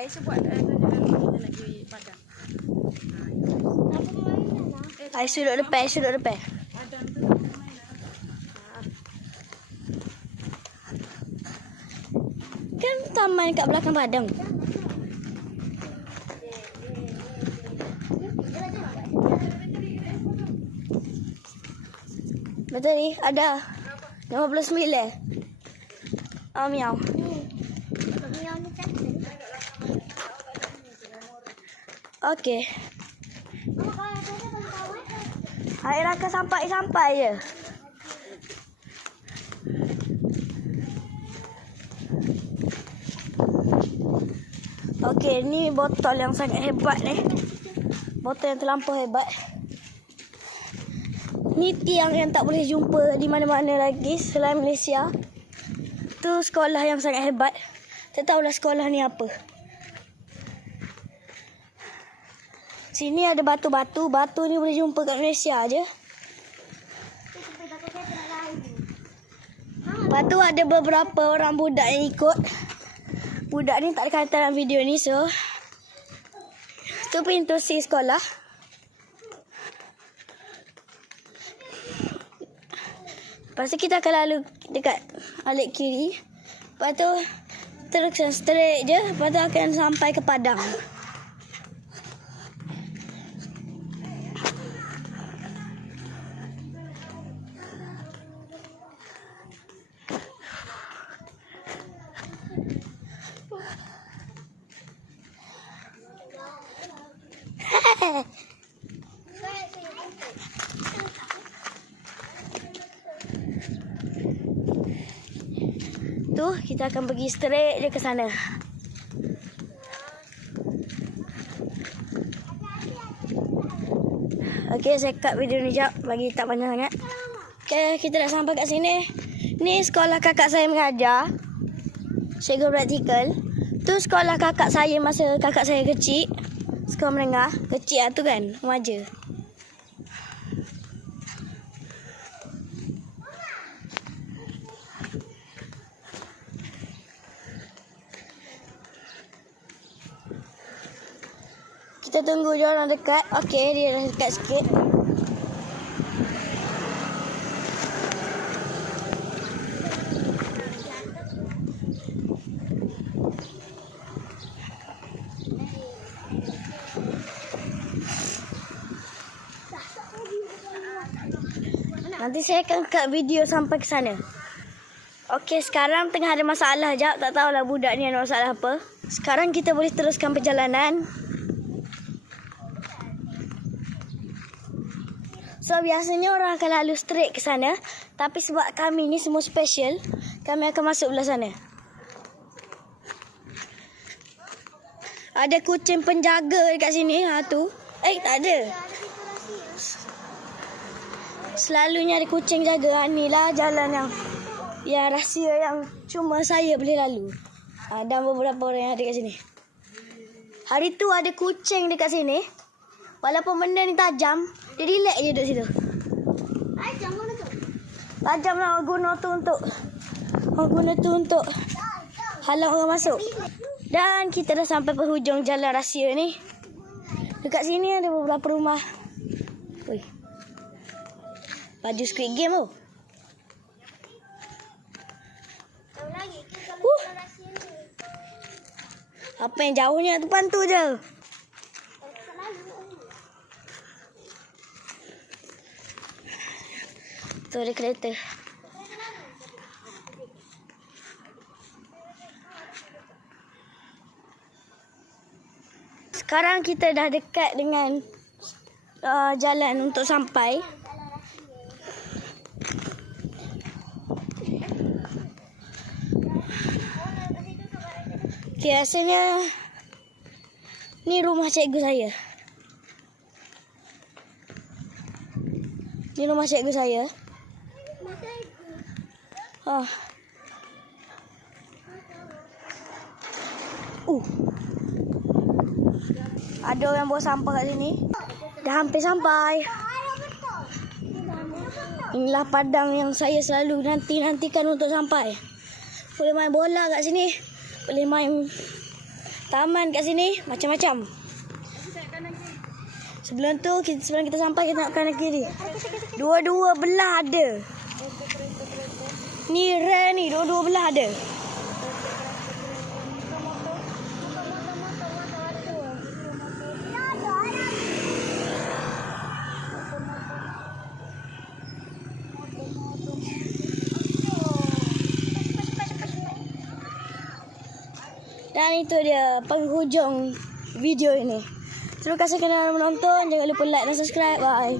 guys, buat kita nak pergi padang. Ai sudut depan, sudut depan. Padang tu kita main lah. Kan taman kat belakang padang. Betul ni, ada 59. Oh, miau. Okey. Air Raka sampai je. Okey, ni botol yang sangat hebat ni. Botol yang terlampau hebat. Ni tiang yang tak boleh jumpa di mana-mana lagi selain Malaysia. Tu sekolah yang sangat hebat. Tak tahulah sekolah ni apa. Sini ada batu-batu. Batu ni boleh jumpa kat Malaysia je. Lepas tu ada beberapa orang budak yang ikut. Budak ni tak ada kata dalam video ni, so tu pintu si sekolah. Lepas tu kita akan lalu dekat alik kiri. Lepas tu terus straight je. Lepas tu akan sampai ke padang. Tu kita akan pergi straight je ke sana. Okey, saya cut video ni jap bagi tak panjang sangat. Okey, kita dah sampai kat sini. Ni sekolah kakak saya mengajar. Cikgu praktikal. Tu sekolah kakak saya masa kakak saya kecil. Sekolah menengah. Kecil lah tu kan, remaja. Kita tunggu dia orang dekat. Okey, dia dah dekat sikit. Nanti saya akan cut video sampai ke sana. Okey, sekarang tengah ada masalah jap. Tak tahulah budak ni ada masalah apa. Sekarang kita boleh teruskan perjalanan. So, biasanya orang akan lalu straight ke sana. Tapi sebab kami ni semua special, kami akan masuk belah sana. Ada kucing penjaga dekat sini. Ha, tu. Tak ada. Selalunya ada kucing jaga. Ni lah jalan yang rahsia yang cuma saya boleh lalu. Dan beberapa orang yang ada kat sini. Hari tu ada kucing dekat sini. Walaupun benda ni tajam, dia relax je duduk situ. Tajam mana tu? Tajam lah, orang guna tu untuk halang orang masuk. Dan kita dah sampai penghujung jalan rahsia ni. Dekat sini ada beberapa rumah. Oi. Baju Squid Game tu. Apa yang jauhnya depan tu je. Tu ada kereta. Sekarang kita dah dekat dengan jalan untuk sampai. Okay, rasanya ni rumah cikgu saya. Ni rumah cikgu saya. Ada orang bawa sampah kat sini. Dah hampir sampai. Inilah padang yang saya selalu nantikan untuk sampai. Boleh main bola kat sini. Boleh main taman kat sini macam-macam. Sebelum kita sampai kita nak kanan kiri. Dua-dua belah ada. Ni rare ni, dua-dua belah ada. Dan itu dia penghujung video ini. Terima kasih kerana menonton. Jangan lupa like dan subscribe. Bye.